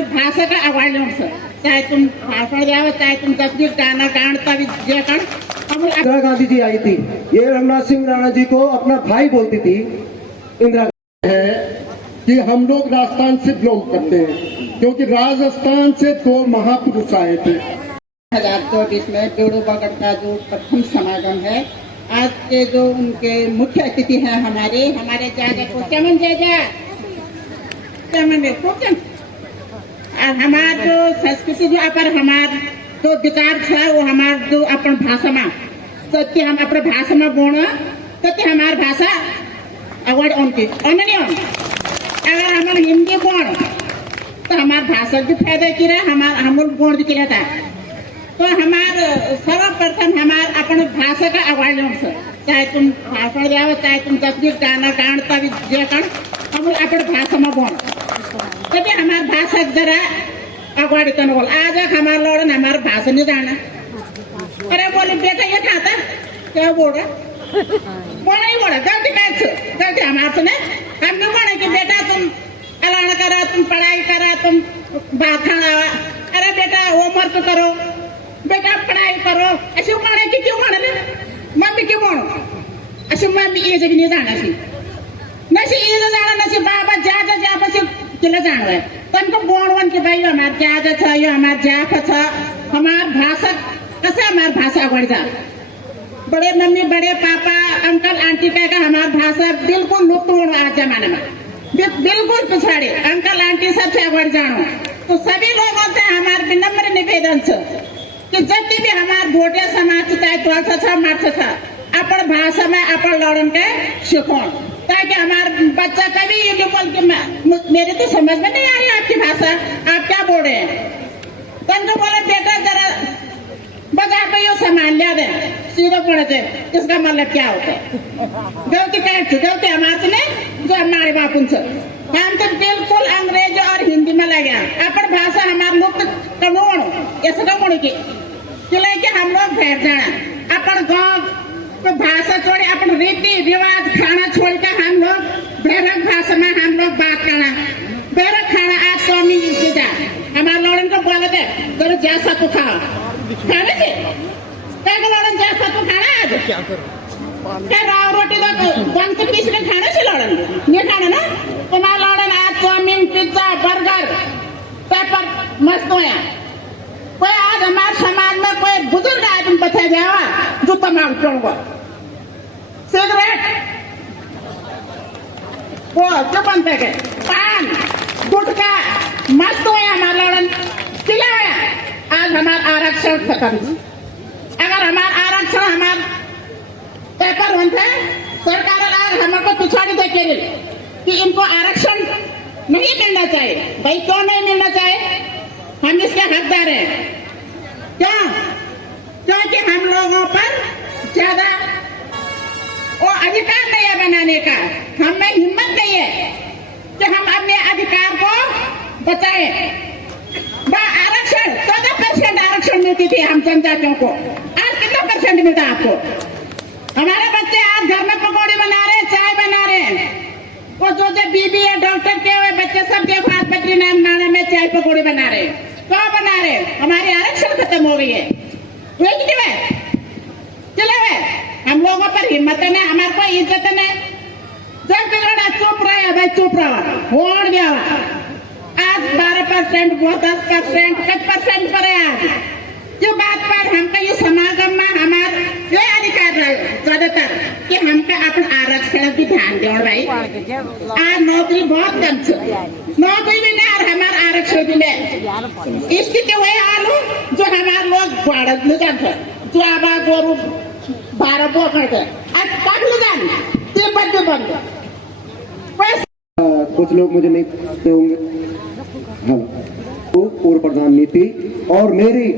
आपली भाषा का अवॉइड सर, चाहे तुम भाषण जाओ, चाहे तुम तस्वीर गाना गानता भी जे कण। इंदिरा गांधी जी आई थी, ये रघुनाथ सिंह राणा जी को अपना भाई बोलती थी। इंदिरा है कि हम लोग राजस्थान से बिलोंग करते हैं, क्योंकि राजस्थान से 2 महापुरुष आए थे। 2024 में बेड़ो बगड़ का जो प्रथम समागम है, आज के जो उनके मुख्य अतिथि हैं हमारे चाचा को चमन जैजा चमन और हमार जो संस्कृति जो अपर हमार जो विचार था वो हमार जो अपन भाषा में सत्य हम अपने भाषा में बोलना सत्य हमार भाषा अवॉइड उनकी नहीं अगर हम हिंदी बोल तो हमार भाषा भी फायदा की रहा हम लोग बोल भी किया था। तो हमार सर्वप्रथम हमार अपने भाषा का अवॉइड सर, चाहे तुम भाषण जाओ, चाहे तुम तस्वीर गाना गानता भी जे कण हम लोग अपने भाषा में बोल तभी हमार भाषा जरा अवॉइड करना बोल। आज हमारे लौड़न हमारे भाषा नहीं जाना, अरे बोले बेटा ये खाता क्या बोल रहा बोला ही बोला गलती हमारे से नहीं। हम नहीं बोले कि बेटा तुम अलान करा, तुम पढ़ाई करा, तुम बात खाना, अरे बेटा होमवर्क करो, बेटा पढ़ाई करो, ऐसे माने कि क्यों माने मम्मी क्यों मानो ऐसे मम्मी ये जब नहीं जाना सी नसी ये जाना नसी बाबा ज्यादा ज्यादा से किला जाना है तनको बोलवन के भाई हमार ज्यादा था यो हमार जाप था हमार भाषा कैसे हमार भाषा बढ़ जा। बड़े मम्मी बड़े पापा अंकल आंटी का हमार भाषा बिल्कुल लुप्त हो रहा जमाने में, बिल्कुल पिछाड़े अंकल आंटी सबसे बढ़ जानो। तो सभी लोगों से हमारे विनम्र निवेदन से कि जब भी हमारे भोटे समाज चाहे तो था मर्द था अपन भाषा में अपन लड़न के सीखो, ताकि हमारे बच्चा कभी ये बोल के मेरे तो समझ में नहीं आ रही आपकी भाषा, आप क्या बोल रहे हैं। तनको बोले बेटा जरा बाजार में यो सामान लिया दे सीधे पड़े थे, इसका मतलब क्या होता है। गलती हमारे नहीं जो हमारे बापुन से हम तो बिल्कुल अंग्रेज और हिंदी में लगे अपन भाषा हमारे लुप्त कमोण ऐसा कमोण की हम लोग बैठ जाना अपन गाँव तो भाषा छोड़े अपन रीति रिवाज खाना छोड़ के हम लोग बैरक भाषा में हम लोग बात करना। बैरक खाना आज स्वामी से जा हमारे लड़न को बोले थे तो जैसा तो खाओ खाने से क्या लड़न जैसा तो खाना आज क्या राव रोटी तो 1 से 20 में खाने से लड़न ये खाना ना तुम्हारा लड़न आज चाउमीन पिज्जा बर्गर पेपर मस्त होया। कोई आज हमारे समाज में कोई बुजुर्ग आदमी बता जावा जो तमाम चढ़वा सिगरेट वो जो बनते गए पान गुटखा मस्त हुए हमारे लड़न किला है। आज हमारा आरक्षण खत्म, अगर हमारा आरक्षण हमारे पेपर बनते सरकार आज हमारे पिछाड़ी देखे कि इनको आरक्षण नहीं मिलना चाहिए। भाई क्यों नहीं मिलना चाहिए, हम इसके हकदार हैं। क्यों? क्योंकि हम लोगों पर ज्यादा वो अधिकार नहीं है बनाने का, हमें हिम्मत नहीं है कि हम अपने अधिकार को बचाए। आरक्षण 14% आरक्षण मिलती थी हम जनजातियों को, आज कितना परसेंट मिलता है आपको। हमारे बच्चे आज घर में पकौड़े बना रहे हैं, चाय बना रहे हैं, वो जो बीबी है डॉक्टर के हुए बच्चे सब देखो आज बटरी नाना में चाय पकौड़े बना रहे हैं। क्या बना रहे, हमारी आरक्षण खत्म हो गई है। चले हम लोगों पर हिम्मत है, हमारे को इज्जत है। जब बिगड़ा चुप रहे भाई, चुप रहा हो गया। आज 12% 10% 5% पर है। आज जो बात पर हमका ये समागम में हमारे ये अधिकार रहे ज्यादातर कि हमका अपन आरक्षण की ध्यान दो भाई। आज नौकरी बहुत कम से नौकरी भी नहीं और हमारा आरक्षण भी नहीं। स्थिति वही आलू जो हमारे लोग भारत में जाते जो आबा गोरू भारत वो करते आज कब ले जाने तिब्बत में बंद। कुछ लोग मुझे नहीं कहते होंगे। हाँ, पूर्व प्रधानमंत्री और मेरी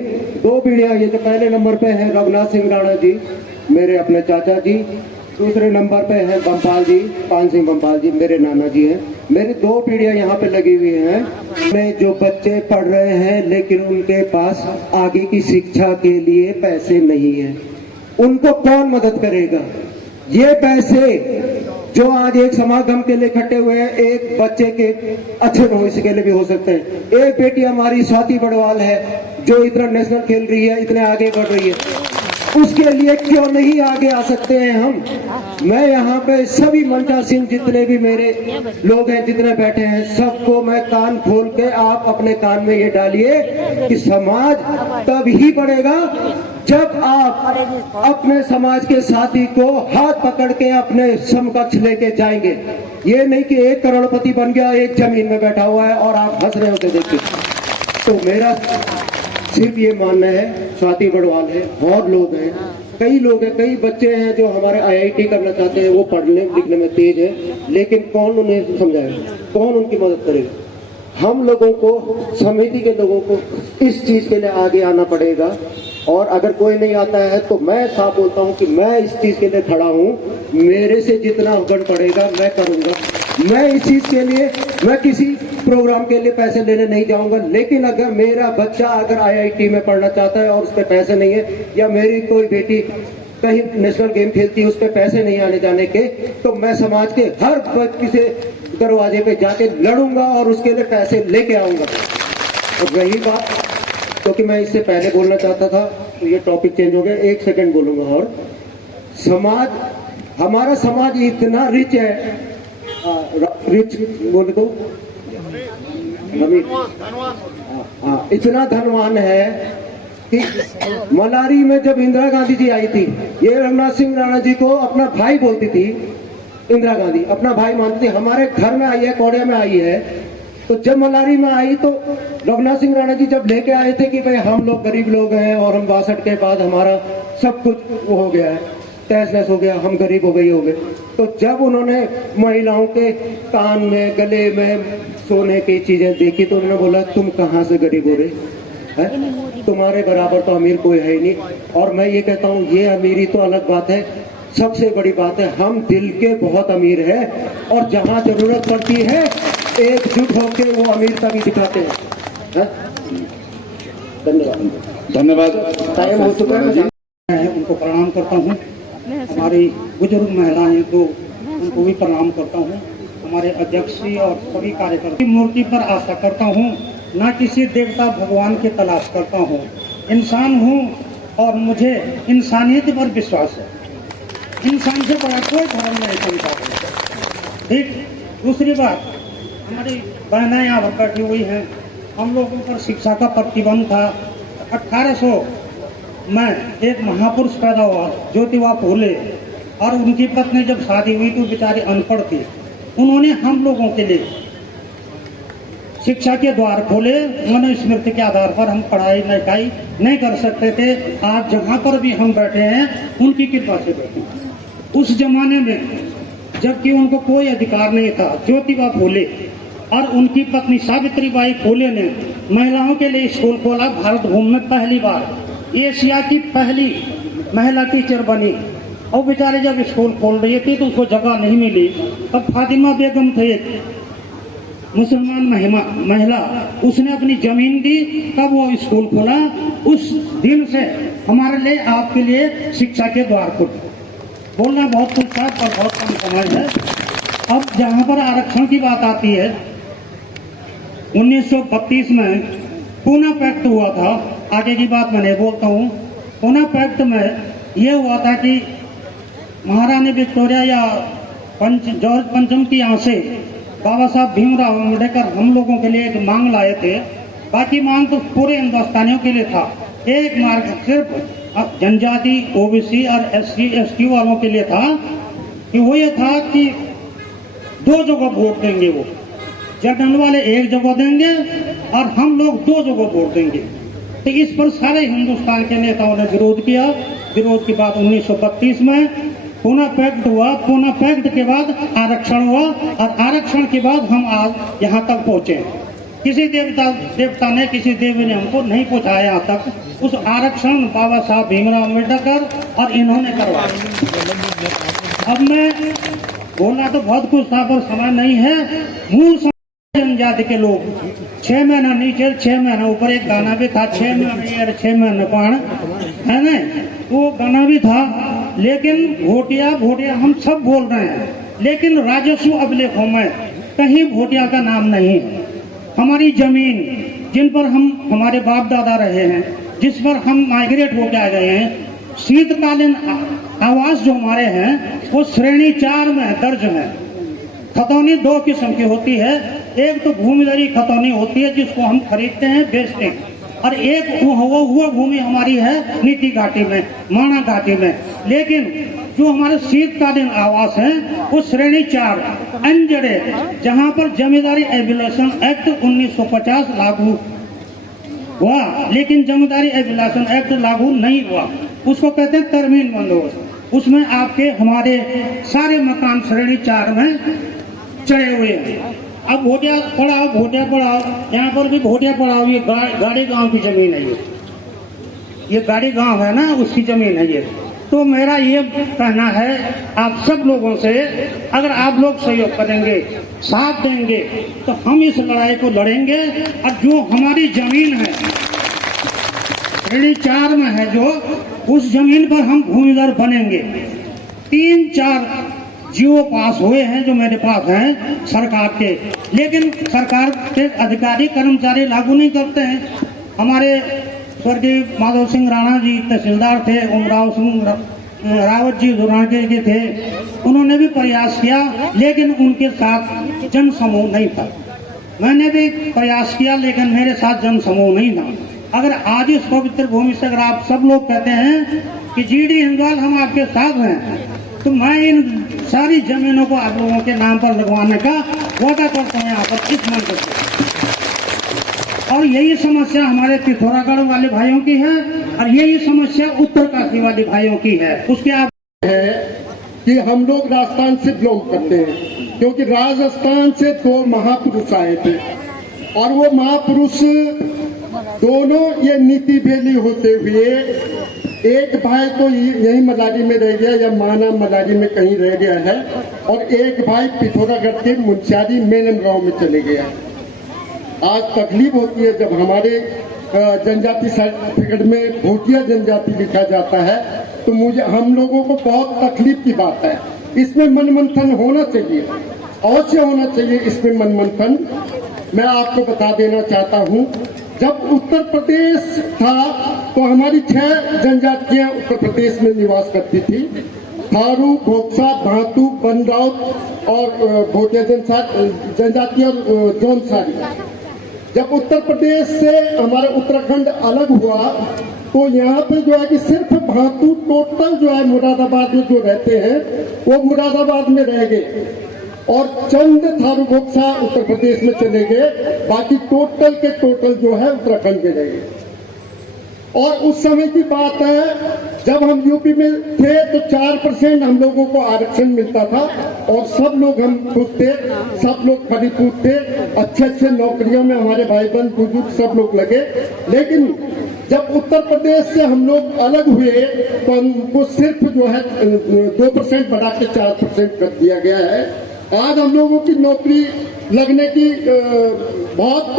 2 पीढ़ियां, ये जो पहले नंबर पे है रघुनाथ सिंह राणा जी मेरे अपने चाचा जी, दूसरे नंबर पे है बम्पाल जी, पान सिंह बम्पाल जी मेरे नाना जी हैं। मेरी 2 पीढ़ियां यहाँ पे लगी हुई हैं। में जो बच्चे पढ़ रहे हैं लेकिन उनके पास आगे की शिक्षा के लिए पैसे नहीं है, उनको कौन मदद करेगा। ये पैसे जो आज एक समागम के लिए इकट्ठे हुए हैं, एक बच्चे के अच्छे भविष्य के लिए भी हो सकते हैं। एक बेटी हमारी स्वाति बड़वाल है जो इतना नेशनल खेल रही है, इतने आगे बढ़ रही है, उसके लिए क्यों नहीं आगे आ सकते हैं हम। मैं यहाँ पे सभी मंचासीन जितने भी मेरे लोग हैं, जितने बैठे हैं, सबको मैं कान खोल के आप अपने कान में ये डालिए कि समाज तब ही बढ़ेगा जब आप अपने समाज के साथी को हाथ पकड़ के अपने समकक्ष लेके जाएंगे। ये नहीं कि एक करोड़पति बन गया, एक जमीन में बैठा हुआ है और आप हंस रहे होते देखते। तो मेरा सिर्फ ये मानना है, स्वाति बड़वाल है और लोग हैं, कई लोग हैं, कई बच्चे हैं जो हमारे IIT करना चाहते हैं, वो पढ़ने लिखने में तेज है, लेकिन कौन उन्हें समझाएगा, कौन उनकी मदद करेगा। हम लोगों को, समिति के लोगों को इस चीज के लिए आगे आना पड़ेगा। और अगर कोई नहीं आता है तो मैं साफ बोलता हूं कि मैं इस चीज के लिए खड़ा हूं, मेरे से जितना अवगण पड़ेगा मैं करूंगा। मैं इस चीज के लिए, मैं किसी प्रोग्राम के लिए पैसे लेने नहीं जाऊंगा, लेकिन अगर मेरा बच्चा अगर IIT में पढ़ना चाहता है और उस पर पैसे नहीं है, या मेरी कोई बेटी कहीं नेशनल गेम खेलती है, उस पर पैसे नहीं आने जाने के, तो मैं समाज के हर व्यक्ति से दरवाजे पे जाके लड़ूंगा और उसके लिए पैसे लेके आऊंगा। और रही बात, क्योंकि मैं इससे पहले बोलना चाहता था तो ये टॉपिक चेंज हो गया, 1 सेकंड बोलूंगा। और समाज, हमारा समाज इतना रिच है, रिच बोले तो इतना धनवान है कि मलारी में जब इंदिरा गांधी जी आई थी, ये रघुनाथ सिंह राणा जी को अपना भाई बोलती थी, इंदिरा गांधी अपना भाई मानती थी। हमारे घर में आई है, कोड़िया में आई है, तो जब मलारी में आई तो रघुनाथ सिंह राणा जी जब लेके आए थे कि भाई हम लोग गरीब लोग हैं और हम 62 के बाद हमारा सब कुछ वो हो गया है, तहस नहस हो गया, हम गरीब हो गए। तो जब उन्होंने महिलाओं के कान में, गले में सोने की चीजें देखी तो उन्होंने बोला तुम कहाँ से गरीब हो रहे हैं, तुम्हारे बराबर तो अमीर कोई है ही नहीं। और मैं ये कहता हूँ, ये अमीरी तो अलग बात है, सबसे बड़ी बात है हम दिल के बहुत अमीर है और जहाँ जरूरत पड़ती है एकजुट होकर वो अमीरता भी दिखाते हैं। धन्यवाद। टाइम हो चुका है, मैं उनको प्रणाम करता हूँ। हमारी बुजुर्ग महिलाएं तो उनको भी प्रणाम करता हूँ। हमारे अध्यक्ष जी और सभी कार्यकर्ता की मूर्ति पर आशा करता हूँ, ना किसी देवता भगवान की तलाश करता हूँ। इंसान हूँ और मुझे इंसानियत पर विश्वास है। इंसान से बड़ा कोई धर्म नहीं समझा। ठीक, दूसरी बात, हमारी बहनें यहाँ पर बैठी हुई हैं, हम लोगों पर शिक्षा का प्रतिबंध था। 1800 में एक महापुरुष पैदा हुआ, ज्योतिबा फूले, और उनकी पत्नी जब शादी हुई तो बेचारी अनपढ़ थी। उन्होंने हम लोगों के लिए शिक्षा के द्वार खोले। मनुस्मृति के आधार पर हम पढ़ाई लिखाई नहीं कर सकते थे। आज जहाँ पर भी हम बैठे हैं उनकी कृपा से बैठे। उस जमाने में जबकि उनको कोई अधिकार नहीं था, ज्योतिबा फूले और उनकी पत्नी सावित्रीबाई फूले ने महिलाओं के लिए स्कूल खोला। भारत भूमि में पहली बार एशिया की पहली महिला टीचर बनी। और बेचारे जब स्कूल खोल रही थी तो उसको जगह नहीं मिली। तब फातिमा बेगम थे एक मुसलमान महिला, उसने अपनी जमीन दी, तब वो स्कूल खोला। उस दिन से हमारे लिए, आपके लिए शिक्षा के द्वार खुले। बोलना बहुत कुछ था पर बहुत कम समय है। अब जहाँ पर आरक्षण की बात आती है, 1932 में पूना पैक्ट हुआ था। आगे की बात मैं नहीं बोलता हूँ। पूना पैक्ट में यह हुआ था कि महारानी विक्टोरिया या जॉर्ज पंचम की यहाँ से बाबा साहब भीमराव अम्बेडकर हम लोगों के लिए एक मांग लाए थे। बाकी मांग तो पूरे हिंदुस्तानियों के लिए था। एक मार्ग सिर्फ जनजाति, ओबीसी और SC ST वालों के लिए था कि वो ये था कि 2 जगह वोट देंगे। वो जनरल वाले 1 जगह देंगे और हम लोग 2 जगह वोट देंगे। तो इस पर सारे हिंदुस्तान के नेताओं ने विरोध किया। विरोध के बाद 1932 में पूना पैक्ट हुआ। पूना पैक्ट के बाद आरक्षण हुआ और आरक्षण के बाद हम आज यहाँ तक पहुँचे। किसी देवता ने, किसी देवी ने हमको नहीं पहुँचाया यहाँ तक। उस आरक्षण बाबा साहब भीमराव अम्बेडकर और इन्होंने करवाया। अब मैं बोलना तो बहुत कुछ था पर समय नहीं है। मूल जनजाति के लोग 6 महीना नीचे 6 महीना ऊपर, एक गाना भी था 6 महीने 6 महीने पाण, है ना, वो गाना भी था। लेकिन भोटिया हम सब बोल रहे हैं, लेकिन राजस्व अभिलेखों में कहीं भोटिया का नाम नहीं है। हमारी जमीन जिन पर हम हमारे बाप दादा रहे हैं, जिस पर हम माइग्रेट होकर आ गए हैं, शीतकालीन आवास जो हमारे हैं वो श्रेणी 4 में दर्ज है। खतौनी 2 किस्म की होती है, एक तो भूमिधरी खतौनी होती है जिसको हम खरीदते हैं बेचते हैं, और एक हुआ भूमि हमारी है नीति घाटी में, माणा घाटी में। लेकिन जो हमारे शीतकालीन आवास हैं वो श्रेणी 4 अनजड़े, जहां पर जमींदारी एबिलेशन एक्ट 1950 लागू हुआ, लेकिन जमींदारी एबिलेशन एक्ट लागू नहीं हुआ, उसको कहते हैं तरमीम बंदोबस्त। उसमें आपके हमारे सारे मकान श्रेणी 4 में चढ़े हुए हैं। अब भोटिया पड़ाव, यहाँ पर भी भोटिया पड़ाव, ये गाड़ी गांव की जमीन है, ये गाड़ी गांव है ना, उसकी जमीन है ये। तो मेरा ये कहना है आप सब लोगों से, अगर आप लोग सहयोग करेंगे, साथ देंगे, तो हम इस लड़ाई को लड़ेंगे। और जो हमारी जमीन है श्रेणी 4 में है, जो उस जमीन पर हम भूमिधर बनेंगे। 3-4 जीओ पास हुए हैं जो मेरे पास हैं सरकार के, लेकिन सरकार के अधिकारी कर्मचारी लागू नहीं करते हैं। हमारे स्वर्गीय माधव सिंह राणा जी तहसीलदार थे, उमराव सिंह रावत जी दुरानके के थे, उन्होंने भी प्रयास किया, लेकिन उनके साथ जन समूह नहीं था। मैंने भी प्रयास किया, लेकिन मेरे साथ जन समूह नहीं था। अगर आज इस पवित्र भूमि से अगर आप सब लोग कहते हैं कि जीडी हिंदवाल हम आपके साथ हैं, तो मैं इन सारी जमीनों को आप लोगों के नाम पर लगवाने का वादा करता हूँ यहाँ पर इस मंच से। और यही समस्या हमारे पिथौरागढ़ वाले भाइयों की है, और यही समस्या उत्तरकाशी वाले भाइयों की है। उसके आप है कि हम लोग राजस्थान से बिलोंग करते हैं, क्योंकि राजस्थान से 2 महापुरुष आए थे, और वो महापुरुष दोनों ये नीति बेली होते हुए, एक भाई तो यही मलारी में रह गया या माना मलारी में कहीं रह गया है, और एक भाई पिथौरागढ़ के मुंशियारी मेनन गांव में चले गया। आज तकलीफ होती है जब हमारे जनजाति सर्टिफिकेट में भोटिया जनजाति लिखा जाता है, तो मुझे हम लोगों को बहुत तकलीफ की बात है। इसमें मन मंथन होना चाहिए, अवश्य होना चाहिए इसमें मन मंथन। मैं आपको बता देना चाहता हूँ, जब उत्तर प्रदेश था तो हमारी 6 जनजातियां उत्तर प्रदेश में निवास करती थी, थारू, खोकसा, भातू, बनराउत और भोटिया जनजाति और जौनसारी। जब उत्तर प्रदेश से हमारा उत्तराखंड अलग हुआ, तो यहाँ पे जो है कि सिर्फ भातू टोटल जो है मुरादाबाद में जो रहते हैं वो मुरादाबाद में रह गए, और चंद थारू खोकसा उत्तर प्रदेश में चले गए, बाकी टोटल के टोटल जो है उत्तराखंड में रह गए। और उस समय की बात है जब हम यूपी में थे तो 4% हम लोगों को आरक्षण मिलता था, और सब लोग हम खुश थे, सब लोग फरीपूत थे, अच्छे नौकरियों में हमारे भाई बहन बुजुर्ग सब लोग लगे। लेकिन जब उत्तर प्रदेश से हम लोग अलग हुए तो हमको सिर्फ जो है 2% बढ़ा के 4% कर दिया गया है। आज हम लोगों की नौकरी लगने की बहुत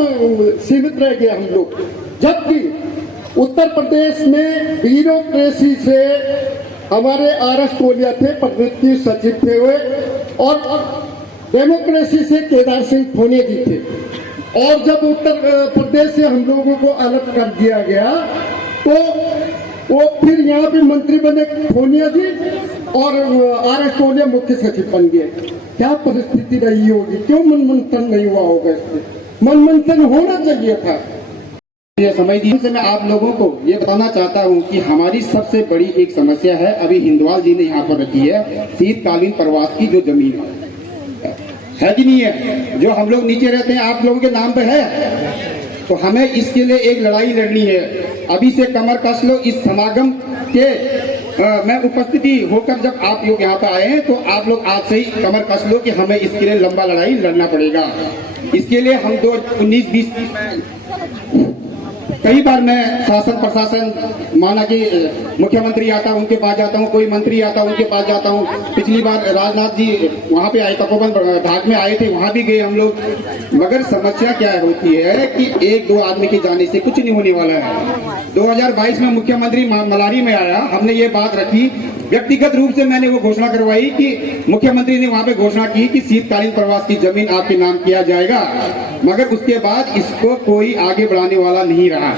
सीमित रह गए हम लोग, जबकि उत्तर प्रदेश में ब्यूरोक्रेसी से हमारे RS टोलिया थे, प्रवृत्ति सचिव थे हुए, और डेमोक्रेसी से केदार सिंह फोने जी थे। और जब उत्तर प्रदेश से हम लोगों को अलग कर दिया गया तो वो फिर यहाँ पे मंत्री बने फोनिया जी, और RS टोलिया मुख्य सचिव बन गए। क्या परिस्थिति रही होगी, क्यों मन मंथन नहीं हुआ होगा? इसमें मन मंथन होना चाहिए था। ये समझ दी से मैं आप लोगों को ये बताना चाहता हूँ कि हमारी सबसे बड़ी एक समस्या है, अभी हिंदवाल जी ने यहाँ पर रखी है, शीतकालीन प्रवास की जो जमीन है कि नहीं है, जो हम लोग नीचे रहते हैं आप लोगों के नाम पे है, तो हमें इसके लिए एक लड़ाई लड़नी है। अभी से कमर कस लो। इस समागम के मैं उपस्थिति होकर जब आप लोग यहाँ पे आए हैं तो आप लोग आज से ही कमर कस लो कि हमें इसके लिए लंबा लड़ाई लड़ना पड़ेगा। इसके लिए हम 19-20 कई बार मैं शासन प्रशासन माना कि मुख्यमंत्री आता हूं उनके पास जाता हूं, कोई मंत्री आता हूं उनके पास जाता हूं। पिछली बार राजनाथ जी वहां पे आए, तपोवन घाट में आए थे, वहां भी गए हम लोग। मगर समस्या क्या होती है कि 1-2 आदमी के जाने से कुछ नहीं होने वाला है। 2022 में मुख्यमंत्री मलारी में आया, हमने ये बात रखी व्यक्तिगत रूप से मैंने वो घोषणा करवाई कि मुख्यमंत्री ने वहां पे घोषणा की कि शीतकालीन प्रवास की जमीन आपके नाम किया जाएगा, मगर उसके बाद इसको कोई आगे बढ़ाने वाला नहीं रहा।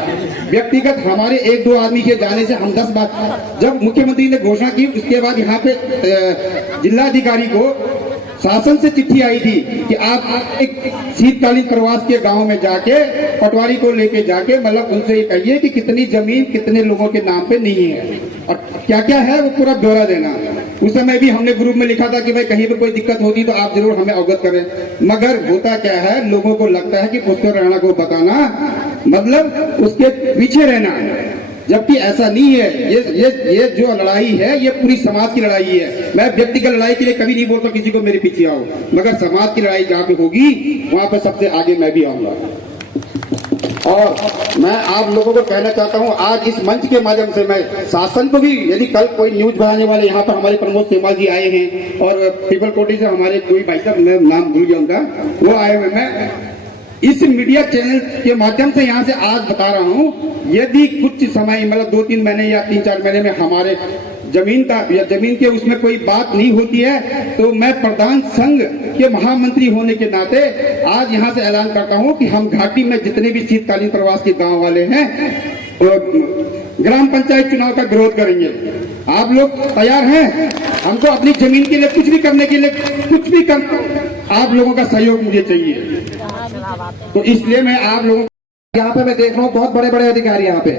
व्यक्तिगत हमारे 1-2 आदमी के जाने से हम 10 बात, जब मुख्यमंत्री ने घोषणा की उसके बाद यहाँ पे जिलाधिकारी को शासन से चिट्ठी आई थी कि आप एक शीतकालीन प्रवास के गांव में जाके पटवारी को लेके जाके मतलब उनसे ये कहिए कि कितनी जमीन कितने लोगों के नाम पे नहीं है और क्या क्या है वो पूरा ब्यौरा देना। उस समय भी हमने ग्रुप में लिखा था कि भाई कहीं पे कोई दिक्कत होती तो आप जरूर हमें अवगत करें, मगर होता क्या है लोगों को लगता है कि पुष्कर राणा को बताना मतलब उसके पीछे रहना है, जबकि ऐसा नहीं है। ये जो लड़ाई है ये पूरी समाज की लड़ाई है। मैं व्यक्तिगत लड़ाई के लिए कभी नहीं बोलता किसी को मेरे पीछे आओ, मगर समाज की लड़ाई जहाँ पे होगी वहां पे सबसे आगे मैं भी आऊंगा। और मैं आप लोगों को कहना चाहता हूं आज इस मंच के माध्यम से मैं शासन को भी, यदि कल कोई न्यूज बनाने वाले यहाँ पर हमारे प्रमोद सेमवाल जी आए हैं और पीपल कोटी से हमारे कोई भाई साहब, मैं नाम भूल गया उनका, वो आए हुए, मैं इस मीडिया चैनल के माध्यम से यहाँ से आज बता रहा हूँ, यदि कुछ समय मतलब 2-3 महीने या 3-4 महीने में हमारे जमीन का या जमीन के उसमें कोई बात नहीं होती है तो मैं प्रधान संघ के महामंत्री होने के नाते आज यहाँ से ऐलान करता हूँ कि हम घाटी में जितने भी शीतकालीन प्रवास के गांव वाले हैं ग्राम पंचायत चुनाव का विरोध करेंगे। आप लोग तैयार हैं? हमको अपनी जमीन के लिए कुछ भी करने के लिए कुछ भी करना, आप लोगों का सहयोग मुझे चाहिए। तो इसलिए मैं आप लोगों यहाँ पे मैं देख रहा हूँ बहुत बड़े बड़े अधिकारी यहाँ पे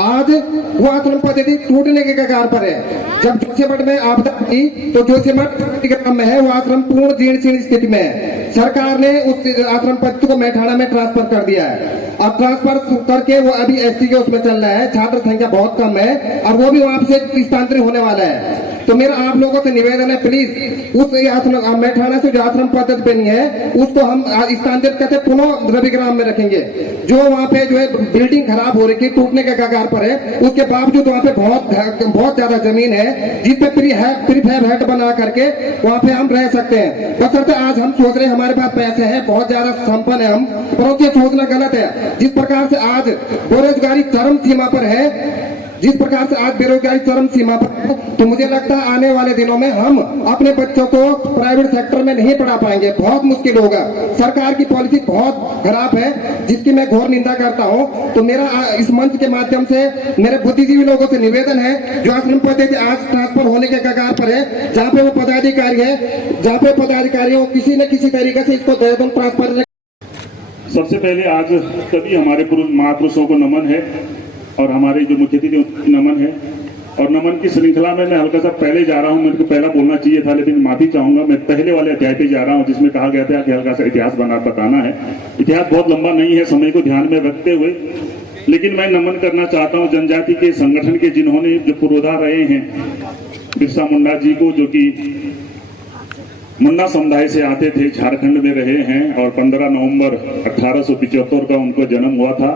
आज वो आश्रम पद्धति टूटने के कगार पर है। जब जोशीमठ में आपदा थी तो जोशीमठ ग्राम में है वो आश्रम पूर्ण जीर्ण शीर्ण स्थिति में है। सरकार ने उस आश्रम पद्धति को मैठाणा में ट्रांसफर कर दिया है। अब ट्रांसफर करके वो अभी एसटी के उसमें चल रहा है, छात्र संख्या बहुत कम है और वो भी वहां से स्थानांतरित होने वाला है। तो मेरा आप लोगों से निवेदन है प्लीज उस आश्रम मैठाणा से जो आश्रम पद्धति बनी है उसको हम स्थानांतरित करके पुनः रविग्राम में रखेंगे। जो वहाँ पे जो है बिल्डिंग खराब हो रही है, टूटने के कगार पर है, उसके बावजूद वहाँ पे बहुत ज्यादा जमीन है जिसपे प्रीफैब हेड बना करके वहाँ पे हम रह सकते हैं। बशर्ते आज हम सोच रहे हैं हमारे पास पैसे हैं, बहुत ज्यादा संपन्न है हम, परंतु ये सोचना गलत है। जिस प्रकार से आज बेरोजगारी चरम सीमा पर है, जिस प्रकार से आज बेरोजगारी चरम सीमा पर है, तो मुझे लगता है आने वाले दिनों में हम अपने बच्चों को प्राइवेट सेक्टर में नहीं पढ़ा पाएंगे, बहुत मुश्किल होगा। सरकार की पॉलिसी बहुत खराब है जिसकी मैं घोर निंदा करता हूं। तो मेरा इस मंच के माध्यम से मेरे बुद्धिजीवी लोगों से निवेदन है, जो आश्रम पद्धति आज ट्रांसफर होने के कगार पर है, जहाँ पे वो पदाधिकारी है, जहाँ पे पदाधिकारियों किसी न किसी तरीके से इसको देहरादून ट्रांसफर। सबसे पहले आज सभी हमारे महापुरुषों को नमन है और हमारे जो मुख्य अतिथि उनको नमन है। और नमन की श्रृंखला में मैं हल्का सा पहले जा रहा हूं, मेरे को पहला बोलना चाहिए था लेकिन माफी चाहूंगा। मैं पहले वाले अध्याय पे जा रहा हूं जिसमें कहा गया था कि हल्का सा इतिहास बताना है। इतिहास बहुत लंबा नहीं है, समय को ध्यान में रखते हुए, लेकिन मैं नमन करना चाहता हूं जनजाति के संगठन के जिन्होंने जो पुरोधा रहे हैं बिरसा मुंडा जी को, जो कि मुन्ना समुदाय से आते थे, झारखंड में रहे हैं और 15 नवंबर 1875 का उनको जन्म हुआ था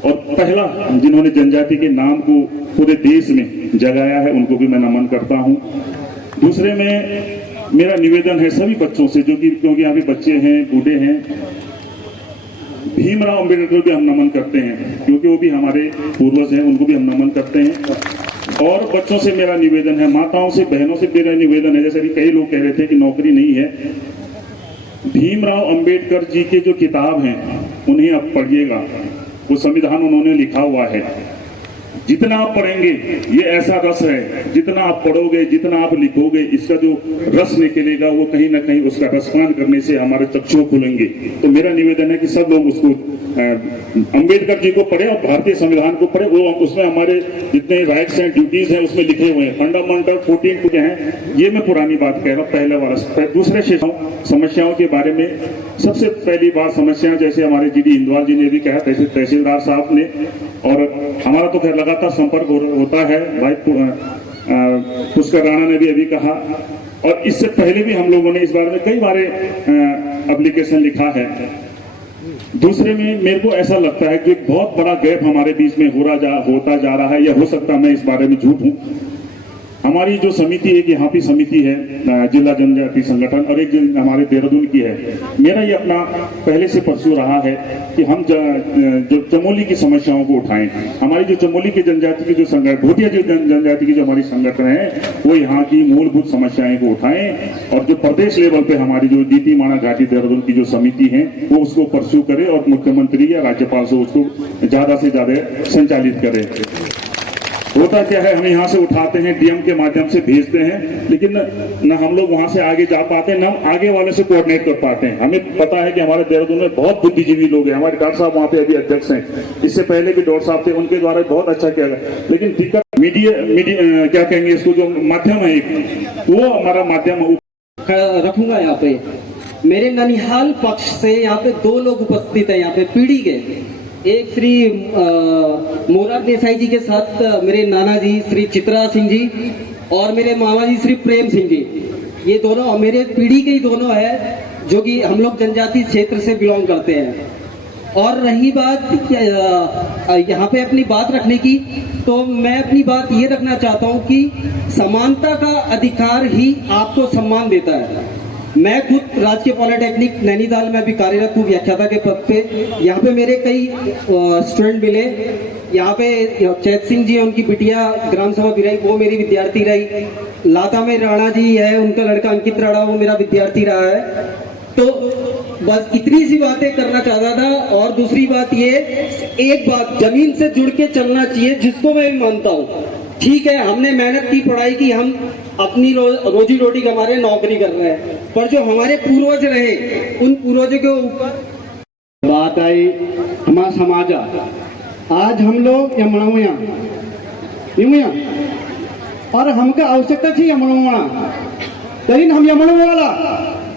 और पहला जिन्होंने जनजाति के नाम को पूरे देश में जगाया है, उनको भी मैं नमन करता हूं। दूसरे में मेरा निवेदन है सभी बच्चों से, जो कि क्योंकि यहाँ पे बच्चे हैं, बूढ़े हैं, भीमराव अम्बेडकर को भी हम नमन करते हैं क्योंकि वो भी हमारे पूर्वज हैं, उनको भी हम नमन करते हैं। और बच्चों से मेरा निवेदन है, माताओं से, बहनों से मेरा निवेदन है, जैसे कि कई लोग कह रहे थे कि नौकरी नहीं है, भीमराव अंबेडकर जी के जो किताब हैं उन्हें आप पढ़िएगा। वो संविधान उन्होंने लिखा हुआ है, जितना आप पढ़ेंगे ये ऐसा रस है, जितना आप पढ़ोगे, जितना आप लिखोगे, इसका जो रस निकलेगा वो कहीं ना कहीं उसका रसपान करने से हमारे चक्षु खुलेंगे। तो मेरा निवेदन है कि सब लोग उसको अंबेडकर जी को पढ़े और भारतीय संविधान को पढ़े। वो उसमें हमारे जितने राइट्स एंड ड्यूटीज हैं उसमें लिखे हुए हैं, फंडामेंटल 14 के हैं। ये मैं पुरानी बात कह रहा हूँ, पहले वाला। दूसरे समस्याओं के बारे में सबसे पहली बात, समस्या जैसे हमारे जीडी हिंदवाल जी ने भी कहा, तहसीलदार साहब ने, और हमारा तो खैर लगातार संपर्क होता है, भाई पुष्कर राणा ने भी अभी कहा, और इससे पहले भी हम लोगों ने इस बारे में कई बार एप्लीकेशन लिखा है। दूसरे में मेरे को ऐसा लगता है कि एक बहुत बड़ा गैप हमारे बीच में होता जा रहा है, या हो सकता है मैं इस बारे में झूठ हूं, हमारी जो समिति एक यहाँ की समिति है जिला जनजाति संगठन और एक हमारे देहरादून की है। मेरा ये अपना पहले से परसू रहा है कि हम जो चमोली की समस्याओं को उठाएं। हमारी जो चमोली की जनजाति की जो संगठन भूटिया जो जनजाति की जो हमारी संगठन है वो यहाँ की मूलभूत समस्याएं को उठाएं और जो प्रदेश लेवल पे हमारी जो दीदी माणा घाटी देहरादून की जो समिति है वो उसको परसू करे और मुख्यमंत्री या राज्यपाल से उसको ज्यादा से ज्यादा संचालित करे। होता क्या है, हम यहाँ से उठाते हैं डीएम के माध्यम से भेजते हैं, लेकिन न हम लोग वहां से आगे जा पाते हैं, न हम आगे वाले से कोऑर्डिनेट कर पाते हैं। हमें पता है कि हमारे देहरादून में बहुत बुद्धिजीवी लोग हैं, हमारे डॉक्टर साहब वहां पे अभी अध्यक्ष हैं, इससे पहले भी डॉक्टर साहब थे, उनके द्वारा बहुत अच्छा किया गया। लेकिन दिक्कत मीडिया क्या कहेंगे इसको, जो माध्यम है एक वो हमारा माध्यम रखूंगा। यहाँ पे मेरे ननिहाल पक्ष से यहाँ पे 2 लोग उपस्थित है, यहाँ पे पीढ़ी के, एक श्री मोरार देसाई जी के साथ मेरे नाना जी श्री चित्रा सिंह जी और मेरे मामा जी श्री प्रेम सिंह जी। ये दोनों मेरे पीढ़ी के ही दोनों है जो कि हम लोग जनजाति क्षेत्र से बिलोंग करते हैं। और रही बात यहाँ पे अपनी बात रखने की, तो मैं अपनी बात ये रखना चाहता हूँ कि समानता का अधिकार ही आपको सम्मान देता है। मैं खुद राजकीय पॉलिटेक्निक नैनीताल में भी कार्यरत हूँ व्याख्याता के पद पे। यहाँ पे मेरे कई स्टूडेंट मिले। यहाँ पे चैत सिंह जी उनकी बिटिया ग्राम सभा बिराई, वो मेरी विद्यार्थी रही। लाता में राणा जी है, उनका लड़का अंकित राणा, वो मेरा विद्यार्थी रहा है। तो बस इतनी सी बातें करना चाहता था। और दूसरी बात ये, एक बात जमीन से जुड़ के चलना चाहिए, जिसको मैं भी मानता हूँ। ठीक है, हमने मेहनत की, पढ़ाई की, हम अपनी रोजी रोटी कमा रहे, नौकरी कर रहे हैं, पर जो हमारे पूर्वज रहे उन पूर्वजों के ऊपर बात आई हमारा समाज। आज हम लोग यमुना और हमका आवश्यकता थी यमुना, लेकिन हम यमुना वाला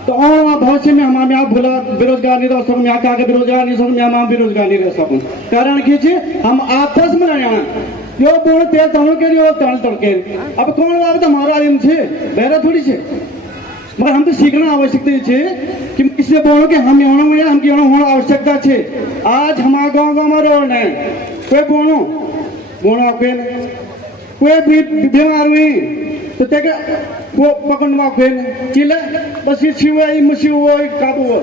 तो बहुत से में हमारे यहाँ भूला बेरोजगार नहीं रह सकूँ, यहाँ आगे बेरोजगार नहीं सकूँ, यहाँ बेरोजगार नहीं रह सकूँ। कारण की हम आपस में रहना यो बोल तेल तोड़ के यो तल तोड़ के अब कौन बात तो हमारा आदमी छे बेरा थोड़ी छे, मगर हम तो सीखना आवश्यकता छे कि किससे बोलो कि हम यहाँ में हम क्यों होना आवश्यकता छे। आज हमारा गाँव में रोड है, कोई बोनो कोई भी बीमार हुई तो तेरे वो पकड़ना चिल्ला बस ये छिवाई मुशिवाई काबू।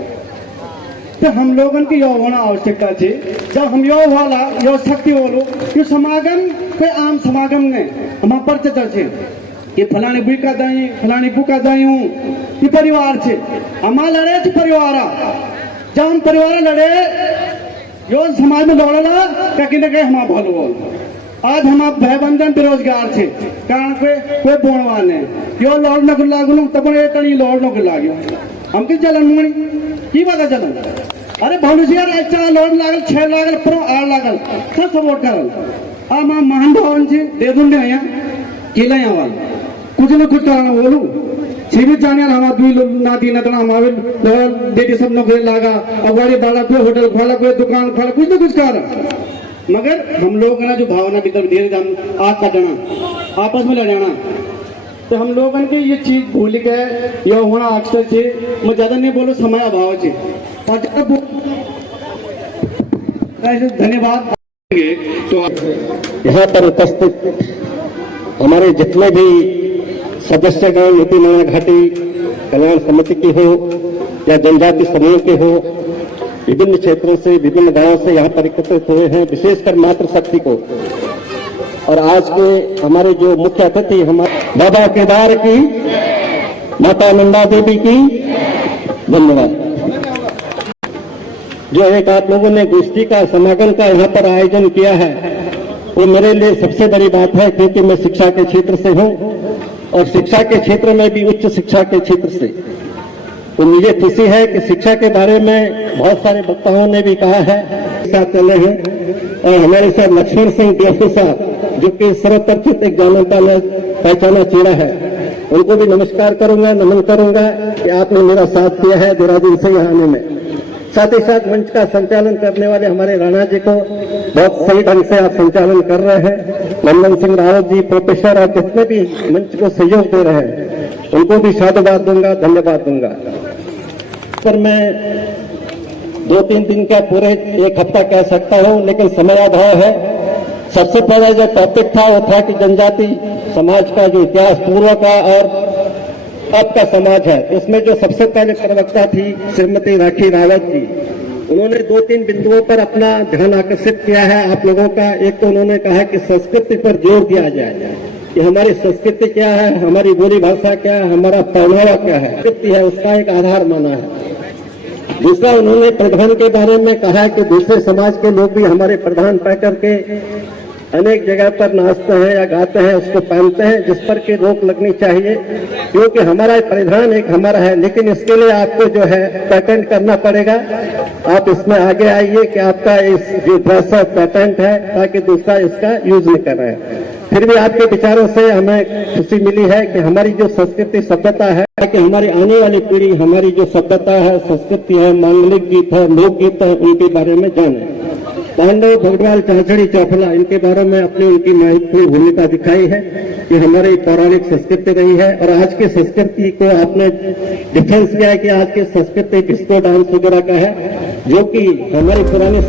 तो हम लोगन की यो होना आवश्यकता थी। जब हम यो वाला यो शक्ति वालो यो समागम कोई आम समागम ने हमारा पर चर्चा छे कि फलानी बुई का दाई फलानी बु का दाई हूँ, ये परिवार छे हमारा लड़े थे परिवार। जब हम परिवार लड़े यो समाज में लड़ेला कहीं न कहीं हमारा भलो बोल। आज हमारा भयबंधन बेरोजगार छे कारण कोई बोणवान है यो लौड़ न लागू तब कहीं लौड़ न लागो हम किस जलन मुड़ी की बात है जलन। अरे भविष्य अच्छा लौड़ लागल 6 लागल प्रो 8 लागल सब सपोर्ट करल। मां महान भवन छे देदुन ने आया किला आवाल कुछ न कुछ कारण बोलू सीमित जाने हमारा दुई नाती नतना हमारे बेटी सब नौकरी लागा अगवाड़ी बाला कोई होटल खोला कोई दुकान खोला कुछ न कुछ कारण। मगर हम लोग ना जो भावना भीतर धीरे हम आग काटना आपस में लड़ाना, तो हम लोगों के ये चीज भूल गए यह होना अक्सर छे। मैं ज्यादा नहीं बोलो, समय अभाव छे। धन्यवाद। तो यहाँ पर उपस्थित हमारे जितने भी सदस्यगण यूपी माणा घाटी कल्याण समिति की हो या जनजाति समूह के हो, विभिन्न क्षेत्रों से विभिन्न गांवों से यहाँ पर एकत्रित हुए हैं, विशेषकर मातृशक्ति को। और आज के हमारे जो मुख्य अतिथि हमारे बाबा केदार की, माता नंदा देवी की धन्यवाद। जो एक आप लोगों ने गोष्ठी का समागम का यहाँ पर आयोजन किया है वो मेरे लिए सबसे बड़ी बात है, क्योंकि मैं शिक्षा के क्षेत्र से हूँ और शिक्षा के क्षेत्र में भी उच्च शिक्षा के क्षेत्र से। तो मुझे खुशी है कि शिक्षा के बारे में बहुत सारे वक्ताओं ने भी कहा है साथ चले हैं। और हमारे साथ लक्ष्मण सिंह डीएसपी साहब जो कि सर्वपरिचित एक जानता में पहचाना चेहरा है, उनको भी नमस्कार करूंगा, नमन करूंगा कि आपने मेरा साथ दिया है देहरादून से यहाँ आने में। साथ ही साथ मंच का संचालन करने वाले हमारे राणा जी को बहुत सही ढंग से आप संचालन कर रहे हैं। नंदन सिंह रावत जी प्रोफेसर और जितने भी मंच को सहयोग दे रहे हैं उनको भी साधुवाद दूंगा, धन्यवाद दूंगा। पर मैं 2-3 दिन का पूरे 1 हफ्ता कह सकता हूं, लेकिन समय अभाव है सबसे पहला जो टॉपिक था वो था कि जनजाति समाज का जो इतिहास पूर्व का और अब का समाज है, उसमें जो सबसे पहले प्रवक्ता थी श्रीमती राखी रावत जी, उन्होंने 2-3 बिंदुओं पर अपना ध्यान आकर्षित किया है आप लोगों का। एक तो उन्होंने कहा कि संस्कृति पर जोर दिया जाए कि हमारी संस्कृति क्या है, हमारी बोली भाषा क्या है, हमारा पहनावा क्या है, संस्कृति है उसका एक आधार माना है। दूसरा उन्होंने प्रधान के बारे में कहा कि दूसरे समाज के लोग भी हमारे प्रधान पह करके अनेक जगह पर नाचते हैं या गाते हैं, उसको पहनते हैं, जिस पर कि रोक लगनी चाहिए, क्योंकि हमारा परिधान एक हमारा है, लेकिन इसके लिए आपको जो है पेटेंट करना पड़ेगा। आप इसमें आगे आइए कि आपका इस जो ड्रेस है पेटेंट है, ताकि दूसरा इसका यूज नहीं कर रहे हैं। फिर भी आपके विचारों से हमें खुशी मिली है कि हमारी जो संस्कृति सभ्यता है, कि हमारी आने वाली पीढ़ी हमारी जो सभ्यता है, संस्कृति है, मांगलिक गीत है, लोकगीत है, उनके बारे में जाने। पांडव, भगवान, चांचड़ी, चौफला, इनके बारे में अपनी उनकी महत्वपूर्ण भूमिका दिखाई है कि हमारी पौराणिक संस्कृति रही है। और आज की संस्कृति को आपने डिफेंस किया है कि आज की संस्कृति डिस्को डांस वगैरह का है, जो कि हमारी पुरानी